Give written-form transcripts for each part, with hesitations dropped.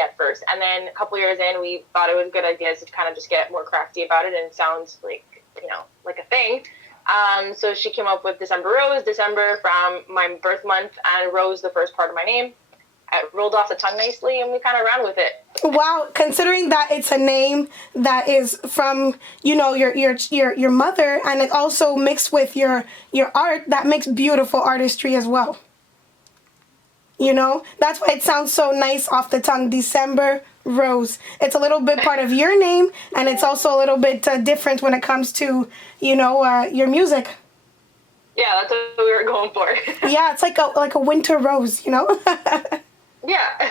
at first. And then a couple years in, we thought it was a good idea to kind of just get more crafty about it and sound like, like a thing. So she came up with December Rose, December from my birth month, and Rose, the first part of my name. It rolled off the tongue nicely, and we kind of ran with it. Wow, considering that it's a name that is from, your mother, and it also mixed with your art, that makes beautiful artistry as well. That's why it sounds so nice off the tongue, December Rose. It's a little bit part of your name, and it's also a little bit different when it comes to, your music. Yeah, that's what we were going for. Yeah, it's like a winter rose, Yeah.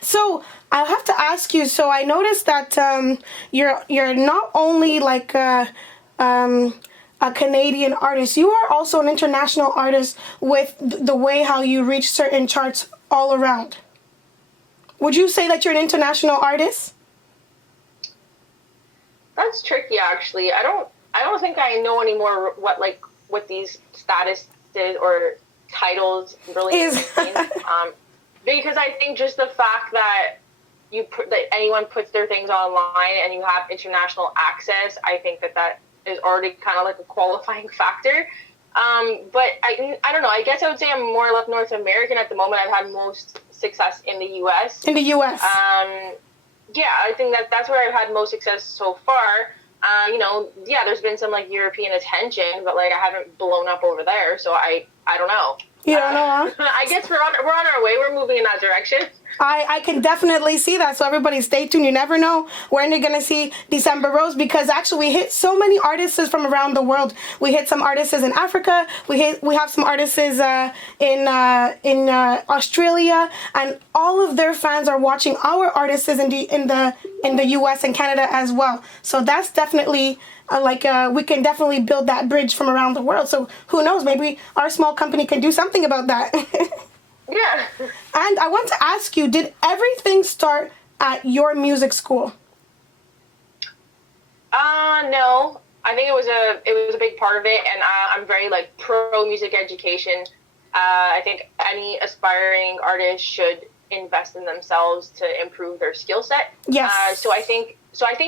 So I'll have to ask you. So I noticed that you're not only like a Canadian artist. You are also an international artist with the way how you reach certain charts all around. Would you say that you're an international artist? That's tricky, actually. I don't think I know anymore what these statuses or titles really mean. Because I think just the fact that that anyone puts their things online and you have international access, I think that is already kind of like a qualifying factor. But I don't know. I guess I would say I'm more like North American at the moment. I've had most success in the U.S. In the U.S. Yeah, I think that's where I've had most success so far. There's been some like European attention, but like I haven't blown up over there, so I don't know. You don't know, huh? I guess we're on our way. We're moving in that direction. I can definitely see that. So everybody stay tuned. You never know when you're going to see December Rose, because actually we hit so many artists from around the world. We hit some artists in Africa. We have some artists in Australia, and all of their fans are watching our artists in the US and Canada as well. So that's definitely we can definitely build that bridge from around the world. So who knows, maybe our small company can do something about that. Yeah. And I want to ask you, did everything start at your music school? No. I think it was a big part of it, and I'm very like pro music education. I think any aspiring artist should invest in themselves to improve their skill set. Yes. So I think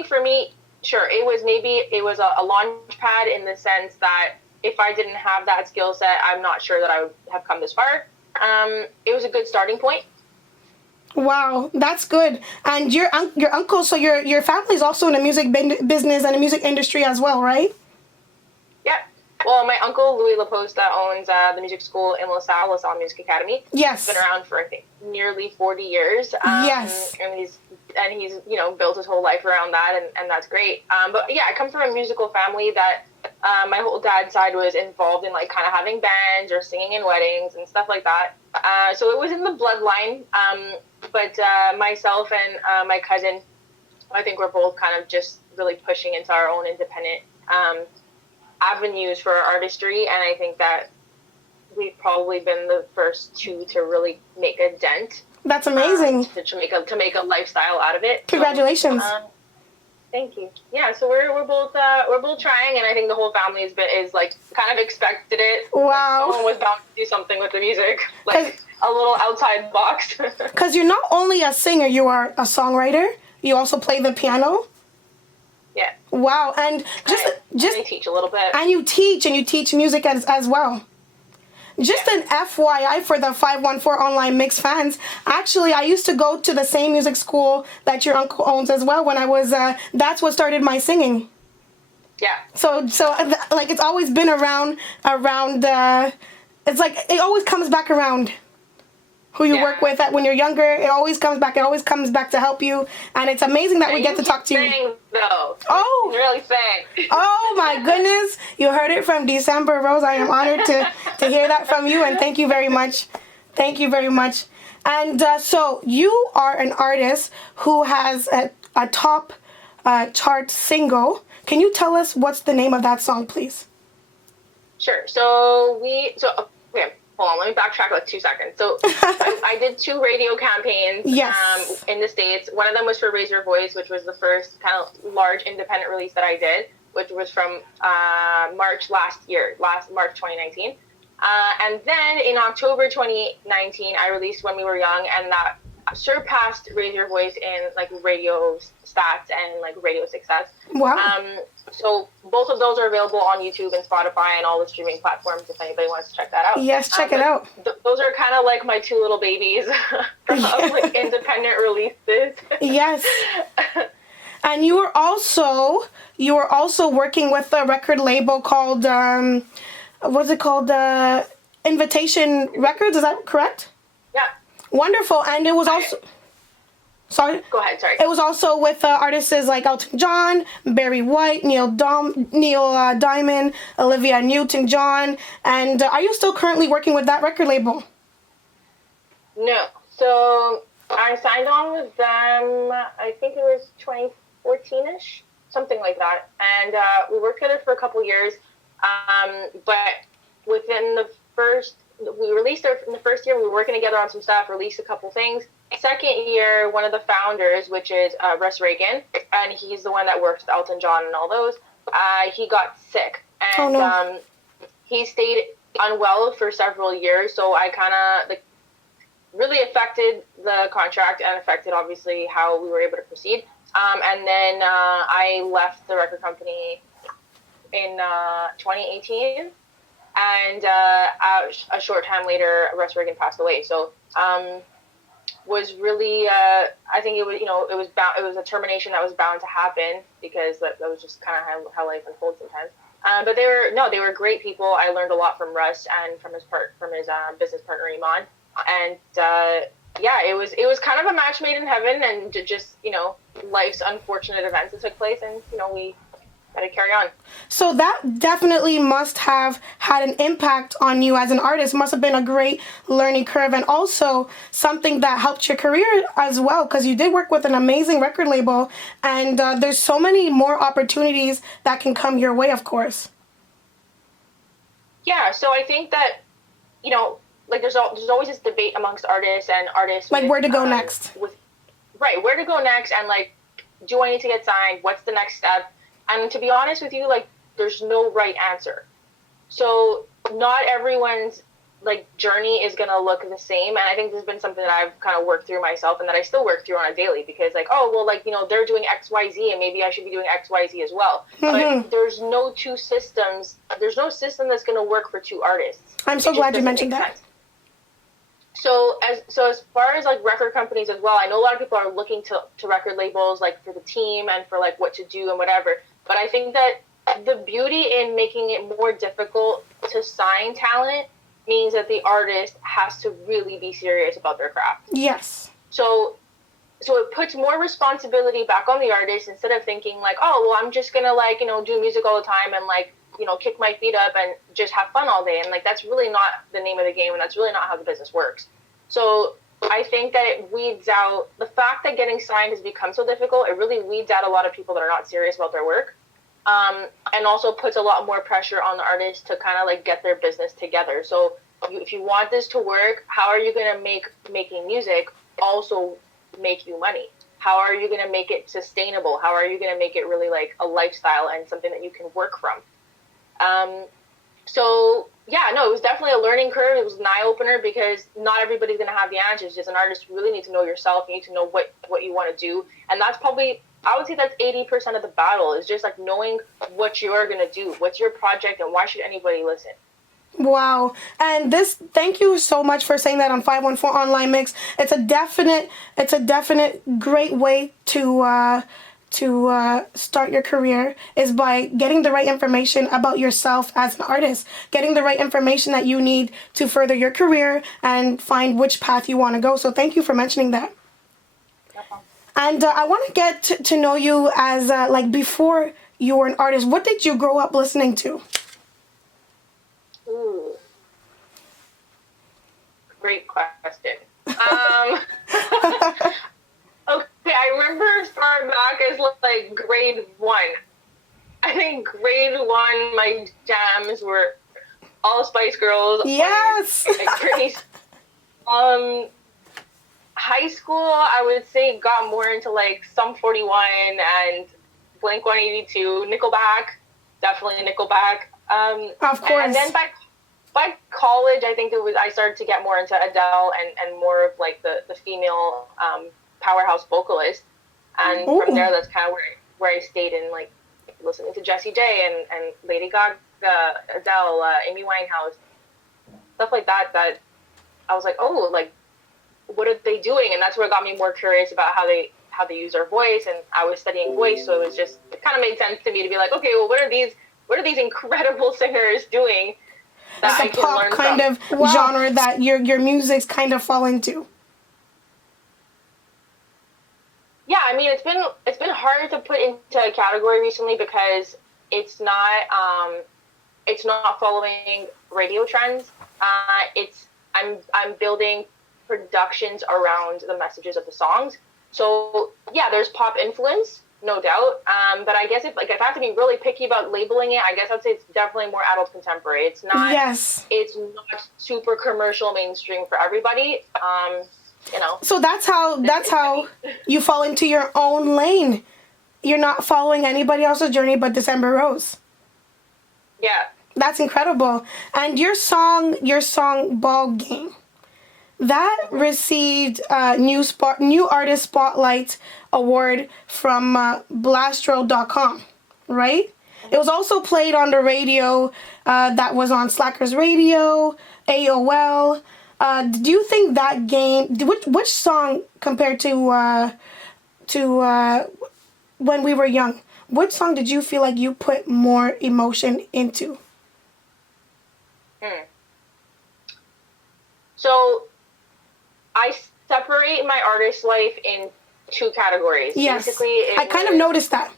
for me, sure, it was a launch pad in the sense that if I didn't have that skill set, I'm not sure that I would have come this far. It was a good starting point. Wow, that's good. And your uncle, so your family's also in the music business and the music industry as well, right? Yeah. Well, my uncle Louis Laposta owns the music school in LaSalle Music Academy. Yes. It's been around for I think nearly 40 years. Yes. And he's built his whole life around that, and that's great. But yeah, I come from a musical family that my whole dad's side was involved in like kind of having bands or singing in weddings and stuff like that. So it was in the bloodline. But myself and my cousin, I think we're both kind of just really pushing into our own independent avenues for our artistry, and I think that we've probably been the first two to really make a dent. That's amazing. To make a lifestyle out of it. Congratulations. So, thank you. Yeah, so we're both trying, and I think the whole family is like kind of expected it. Wow. Like someone was bound to do something with the music, like a little outside box. Because you're not only a singer, you are a songwriter. You also play the piano. Yeah. Wow, and I teach a little bit. And you teach music as well. Just an FYI for the 514OnlineMix fans. Actually, I used to go to the same music school that your uncle owns as well. When I was, that's what started my singing. Yeah. So like it's always been around. It's like it always comes back around. Who you work with when you're younger, it always comes back. It always comes back to help you, and it's amazing that we get to talk to you. Saying, though. Oh, really saying. Oh my goodness! You heard it from December Rose. I am honored to hear that from you, and thank you very much. Thank you very much. And so you are an artist who has a top chart single. Can you tell us what's the name of that song, please? Sure. Okay. Hold on, let me backtrack like 2 seconds. So I did 2 radio campaigns in the States. One of them was for Raise Your Voice, which was the first kind of large independent release that I did, which was from March 2019. And then in October 2019, I released When We Were Young, and that surpassed Raise Your Voice in like radio stats and like radio success. Wow. So both of those are available on YouTube and Spotify and all the streaming platforms if anybody wants to check that out. Yes, check it out. Those are kind of like my two little babies of like independent releases. Yes. And you were also working with a record label called what's it called? Invitation Records, is that correct? Yeah. Wonderful. And it was also sorry. Go ahead, sorry. It was also with artists like Elton John, Barry White, Neil Diamond, Olivia Newton-John. And are you still currently working with that record label? No. So I signed on with them, I think it was 2014-ish, something like that. And we worked together for a couple years. But within the first, we released in the first year, we were working together on some stuff, released a couple things. Second year, one of the founders, which is Russ Reagan, and he's the one that works with Elton John and all those, he got sick. And he stayed unwell for several years, so I kind of like really affected the contract and affected obviously how we were able to proceed. And then I left the record company in 2018, and a short time later, Russ Reagan passed away. So was really I think it was it was a termination that was bound to happen because that was just kind of how life unfolds sometimes. But they were great people. I learned a lot from Russ and from his business partner Iman, and it was kind of a match made in heaven, and just life's unfortunate events that took place, and we got to carry on. So that definitely must have had an impact on you as an artist. Must have been a great learning curve, and also something that helped your career as well, because you did work with an amazing record label, and there's so many more opportunities that can come your way, of course. Yeah, so I think that, like there's always this debate amongst artists like where to go next. Where to go next, and like, do I need to get signed? What's the next step? And to be honest with you, like, there's no right answer. So not everyone's like journey is gonna look the same, and I think this has been something that I've kind of worked through myself, and that I still work through on a daily, because like, oh well, like, they're doing XYZ, and maybe I should be doing XYZ as well. Mm-hmm. But there's no two systems. There's no system that's gonna work for two artists. I'm so glad you mentioned that. Sense. So as far as like record companies as well, I know a lot of people are looking to record labels like for the team and for like what to do and whatever. But I think that the beauty in making it more difficult to sign talent means that the artist has to really be serious about their craft. Yes. So it puts more responsibility back on the artist, instead of thinking like, oh, well, I'm just going to like, do music all the time and like, kick my feet up and just have fun all day. And like, that's really not the name of the game, and that's really not how the business works. So I think that it weeds out the fact that getting signed has become so difficult. It really weeds out a lot of people that are not serious about their work. And also puts a lot more pressure on the artist to kind of like get their business together. So if you want this to work, how are you going to make making music also make you money? How are you going to make it sustainable? How are you going to make it really like a lifestyle and something that you can work from? It was definitely a learning curve. It was an eye-opener, because not everybody's going to have the answers. As an artist, you really need to know yourself. You need to know what you want to do. And that's probably, I would say that's 80% of the battle, is just like knowing what you're going to do. What's your project, and why should anybody listen? Wow. And thank you so much for saying that on 514 Online Mix. It's a definite great way to start your career, is by getting the right information about yourself as an artist, getting the right information that you need to further your career and find which path you want to go. So thank you for mentioning that. And I want to get to know you as like before you were an artist. What did you grow up listening to? Ooh, great question. Okay, I remember as far back as like grade 1. I think grade 1, my jams were all Spice Girls. Yes. Britney. High school, I would say, got more into like Sum 41 and Blink 182, Nickelback, definitely Nickelback. Of course. And then by by college, I think I started to get more into Adele and more of like the female powerhouse vocalist. And from Ooh. there, that's kind of where I stayed in, like, listening to Jessie J and Lady Gaga, Adele, Amy Winehouse, stuff like that, that I was like, oh, like, what are they doing? And that's where it got me more curious about how they use their voice. And I was studying voice, so it kind of made sense to me to be like, okay, well, what are these incredible singers doing that It's I a can pop learn kind from? of genre that your music's kind of fall into. Yeah, I mean, it's been hard to put into a category recently because it's not following radio trends. I'm building productions around the messages of the songs. So yeah, there's pop influence, no doubt. But I guess if I have to be really picky about labeling it, I guess I'd say it's definitely more adult contemporary. It's not. Yes. It's not super commercial mainstream for everybody. So that's how you fall into your own lane. You're not following anybody else's journey but December Rose. Yeah. That's incredible. And your song Ball Game, that received new artist spotlight award from blastro.com, right? It was also played on the radio, that was on Slackers Radio, AOL. Do you think that game, which song compared to when we were young, which song did you feel like you put more emotion into? So I separate my artist life in two categories. Yes, basically, I kind of noticed that.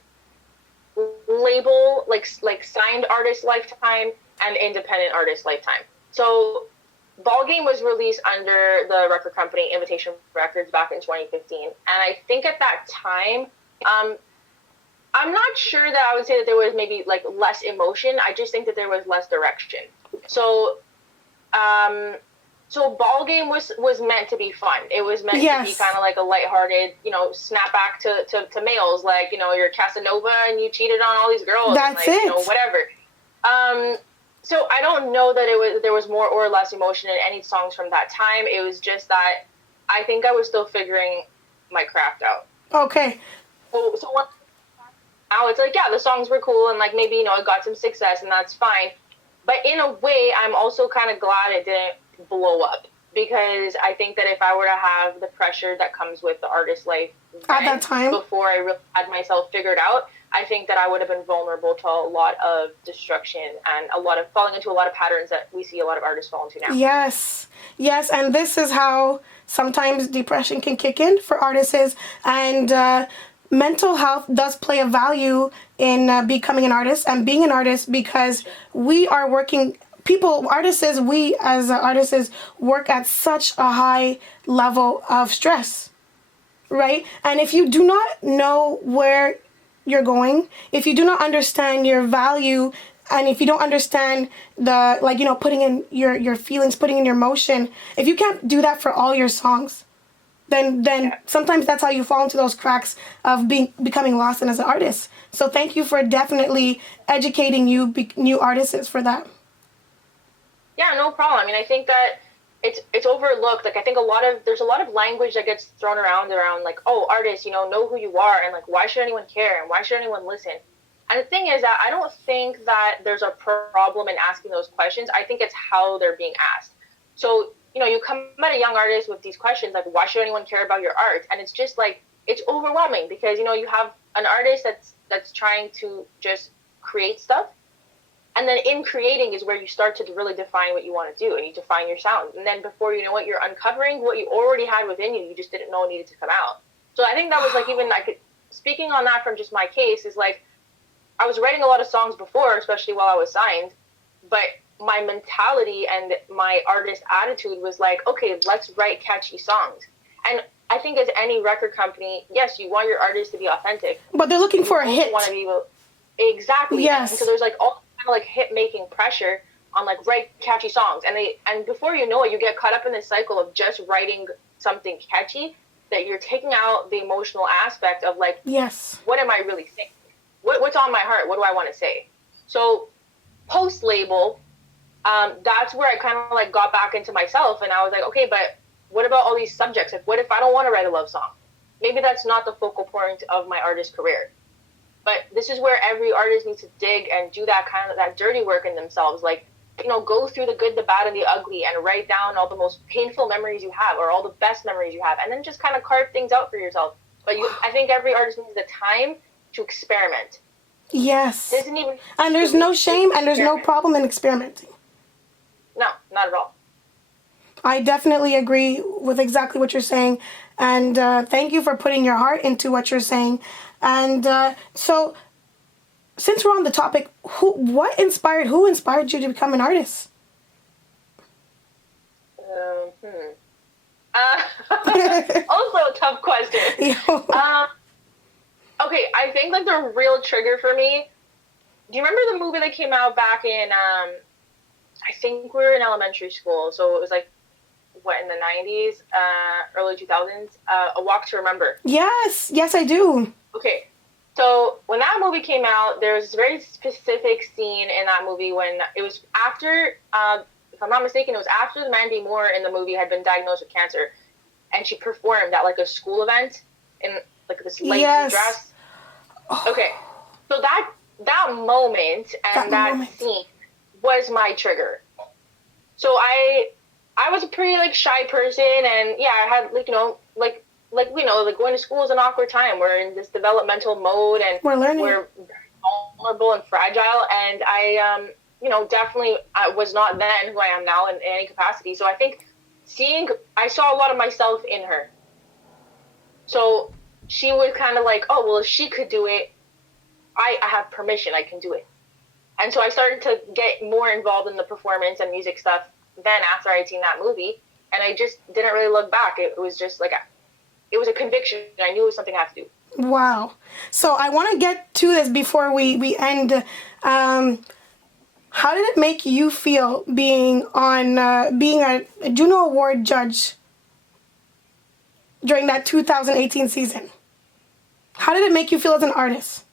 Label, like signed artist lifetime and independent artist lifetime. So Ball Game was released under the record company Invitation Records back in 2015. And I think at that time, I'm not sure that I would say that there was maybe like less emotion. I just think that there was less direction. So, so Ball Game was meant to be fun. It was meant to be kind of like a lighthearted, snapback to males, like, you're Casanova and you cheated on all these girls. That's and, like, it. Whatever. So I don't know that there was more or less emotion in any songs from that time. It was just that I think I was still figuring my craft out. Okay. So now it's like, yeah, the songs were cool and like maybe, it got some success and that's fine. But in a way, I'm also kind of glad it didn't blow up, because I think that if I were to have the pressure that comes with the artist life at that time, before I really had myself figured out, I think that I would have been vulnerable to a lot of destruction and falling into a lot of patterns that we see a lot of artists fall into now. Yes, and this is how sometimes depression can kick in for artists, and mental health does play a value in becoming an artist and being an artist, because we are working. We as artists work at such a high level of stress, right? And if you do not know where you're going, if you do not understand your value, and if you don't understand putting in your feelings, putting in your emotion, if you can't do that for all your songs, then sometimes that's how you fall into those cracks of becoming lost as an artist. So thank you for definitely educating new artists for that. Yeah, no problem. I mean, I think that it's overlooked. Like, I think there's a lot of language that gets thrown around like, oh, artists, know who you are, and like, why should anyone care and why should anyone listen? And the thing is that I don't think that there's a problem in asking those questions. I think it's how they're being asked. So, you come at a young artist with these questions, like, why should anyone care about your art? And it's just like, it's overwhelming, because, you have an artist that's trying to just create stuff. And then in creating is where you start to really define what you want to do, and you define your sound. And then before you know it, you're uncovering what you already had within you. You just didn't know it needed to come out. So I think that was speaking on that from just my case is like, I was writing a lot of songs before, especially while I was signed, but my mentality and my artist attitude was like, okay, let's write catchy songs. And I think as any record company, yes, you want your artist to be authentic, but they're looking for a hit. You want to be able, exactly. Yes. And so there's like all kind of like hit making pressure on like write catchy songs, and before you know it, you get caught up in this cycle of just writing something catchy that you're taking out the emotional aspect of like, yes, what am I really thinking? What's on my heart? What do I want to say? So post label, that's where I kind of like got back into myself, and I was like, okay, but what about all these subjects? Like, what if I don't want to write a love song? Maybe that's not the focal point of my artist career. But this is where every artist needs to dig and do that kind of that dirty work in themselves. Like, go through the good, the bad, and the ugly, and write down all the most painful memories you have, or all the best memories you have, and then just kind of carve things out for yourself. But I think every artist needs the time to experiment. Yes. Even and there's no shame and there's no problem in experimenting. No, not at all. I definitely agree with exactly what you're saying. And thank you for putting your heart into what you're saying. And so, since we're on the topic, who inspired you to become an artist? Also a tough question. Okay, I think like the real trigger for me. Do you remember the movie that came out back in? I think we were in elementary school, so it was like in the 90s, early 2000s. A Walk to Remember. Yes, I do. Okay, so when that movie came out, there was a very specific scene in that movie when it was after, if I'm not mistaken, it was after the Mandy Moore in the movie had been diagnosed with cancer, and she performed at like a school event in like this light dress. Okay, so that moment and that scene was my trigger. So I was a pretty like shy person, and yeah, I had like going to school is an awkward time. We're in this developmental mode, and we're learning. We're vulnerable and fragile, and I definitely I was not then who I am now in any capacity. So I think I saw a lot of myself in her. So she was kind of like, oh well, if she could do it, I have permission, I can do it. And so I started to get more involved in the performance and music stuff then after I'd seen that movie, and I just didn't really look back. It was just like it was a conviction. I knew it was something I had to do. Wow. So I want to get to this before we end. How did it make you feel being a Juno Award judge during that 2018 season? How did it make you feel as an artist?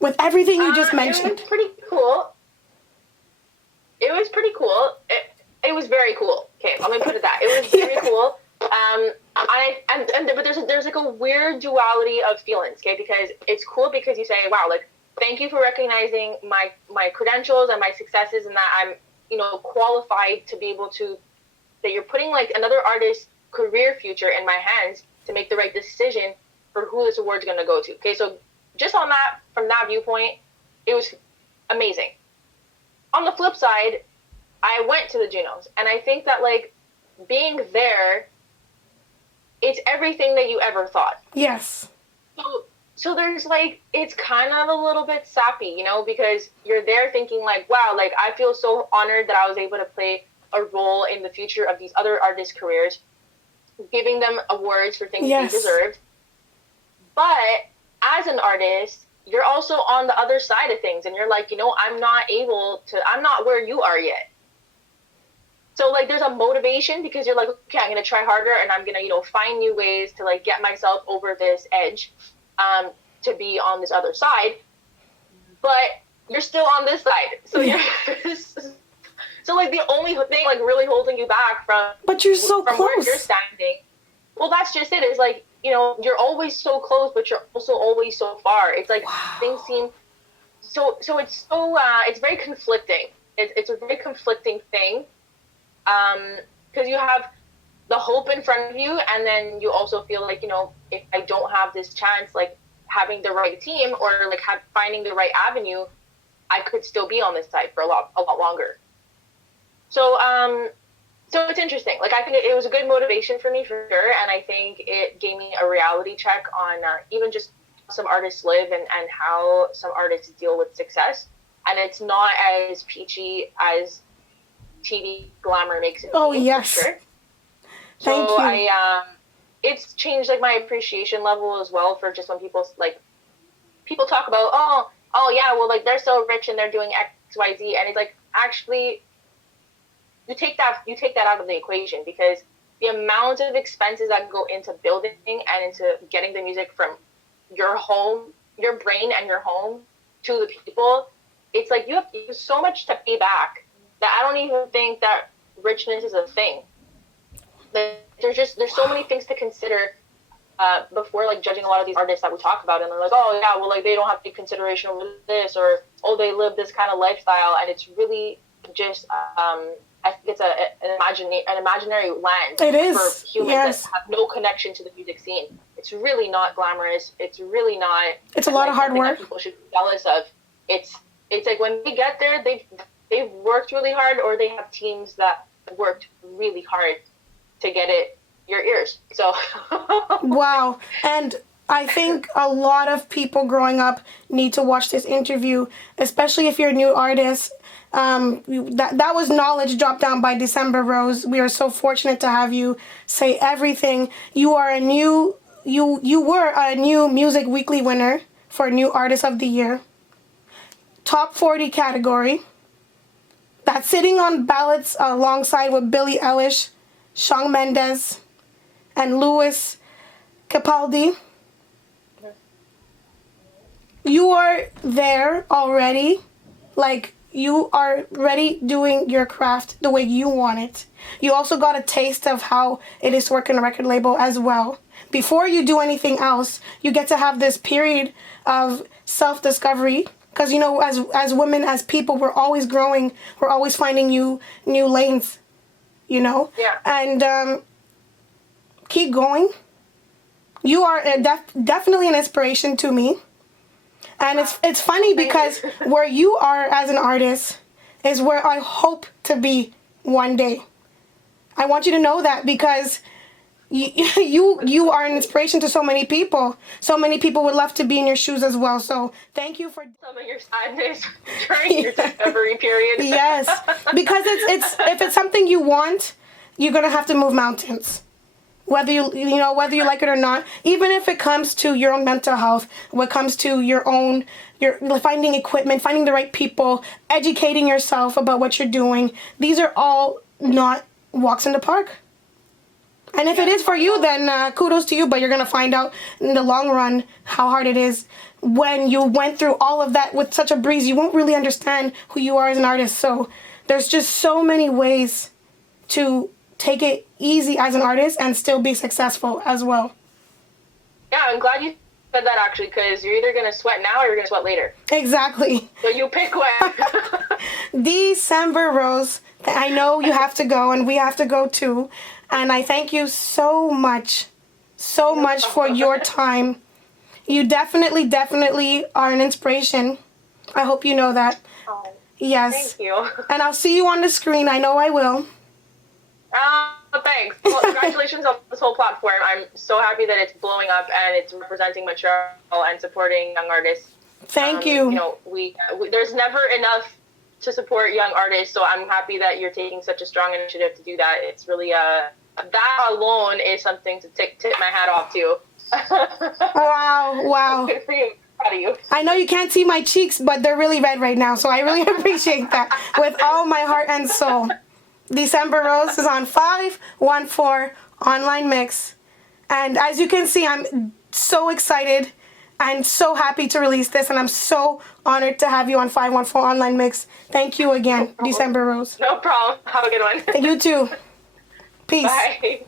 With everything you just mentioned. It was pretty cool. It was pretty cool. It was very cool. Okay, let me put it that. It was very cool. But there's like a weird duality of feelings, okay? Because it's cool because you say, wow, like, thank you for recognizing my credentials and my successes, and that I'm, qualified to be able to, that you're putting like another artist's career future in my hands to make the right decision for who this award's going to go to. Okay, so just on that, from that viewpoint, it was amazing. On the flip side, I went to the Junos, and I think that like being there, it's everything that you ever thought. Yes. So there's like, it's kind of a little bit sappy, because you're there thinking like, wow, like I feel so honored that I was able to play a role in the future of these other artists' careers, giving them awards for things they deserved. But as an artist, you're also on the other side of things, and you're like, I'm not where you are yet. So like there's a motivation because you're like, okay, I'm going to try harder, and I'm going to, find new ways to like get myself over this edge, to be on this other side. But you're still on this side. So you're so like the only thing like really holding you back from where you're standing. Well, that's just it. Is like, you're always so close, but you're also always so far. It's like things seem so it's so it's very conflicting. It's a very conflicting thing, because you have the hope in front of you, and then you also feel like, if I don't have this chance, like having the right team or like finding the right avenue, I could still be on this side for a lot longer. So so it's interesting. Like I think it was a good motivation for me for sure, and I think it gave me a reality check on even just how some artists live and how some artists deal with success. And it's not as peachy as TV glamour makes it. Oh yes. For sure. Thank you. It's changed like my appreciation level as well for just when people talk about oh yeah, well like they're so rich and they're doing XYZ, and it's like actually you take that out of the equation, because the amount of expenses that go into building and into getting the music from your home, your brain and your home to the people, it's like you have so much to pay back that I don't even think that richness is a thing. There's so many things to consider before like judging a lot of these artists that we talk about, and they're like, oh yeah, well like they don't have to take consideration over this, or oh they live this kind of lifestyle, and it's really just I think it's an imaginary land it is. For humans that have no connection to the music scene. It's really not glamorous. It's really not. It's a lot of hard work. People should be jealous of. It's like when they get there, they've worked really hard, or they have teams that worked really hard to get it your ears. So wow. And I think a lot of people growing up need to watch this interview, especially if you're a new artist. That was knowledge dropped down by December Rose. We are so fortunate to have you say everything. You were a new Music Weekly winner for New Artist of the Year. Top 40 category. That's sitting on ballots alongside with Billie Eilish, Shawn Mendes, and Louis Capaldi. You are there already. Like, you are ready doing your craft the way you want it. You also got a taste of how it is to work in a record label as well. Before you do anything else, you get to have this period of self-discovery. Because, you know, as women, as people, we're always growing. We're always finding new lanes, you know? Yeah. And keep going. You are definitely an inspiration to me. And it's funny because where you are as an artist is where I hope to be one day. I want you to know that because you are an inspiration to so many people. So many people would love to be in your shoes as well. So thank you for some of your sadness during your discovery period. Yes, because it's if it's something you want, you're gonna have to move mountains. Whether you like it or not, even if it comes to your own mental health, when it comes to your finding equipment, finding the right people, educating yourself about what you're doing, these are all not walks in the park. And if it is for you, then kudos to you, but you're going to find out in the long run how hard it is. When you went through all of that with such a breeze, you won't really understand who you are as an artist. So there's just so many ways to take it easy as an artist and still be successful as well. Yeah, I'm glad you said that actually, because you're either going to sweat now or you're going to sweat later. Exactly. So you pick when. December Rose, I know you have to go and we have to go too. And I thank you so much for your time. You definitely are an inspiration. I hope you know that. Oh, yes. Thank you. And I'll see you on the screen. I know I will. Thanks. Well, congratulations on this whole platform. I'm so happy that it's blowing up and it's representing Montreal and supporting young artists. Thank you. You know, we there's never enough to support young artists, so I'm happy that you're taking such a strong initiative to do that. It's really that alone is something to tip my hat off to. Wow. Good for you. Proud of you. I know you can't see my cheeks, but they're really red right now, so I really appreciate that with all my heart and soul. December Rose is on 514OnlineMix. And as you can see, I'm so excited and so happy to release this, and I'm so honored to have you on 514OnlineMix. Thank you again, December Rose. No problem. Have a good one. You too. Peace. Bye.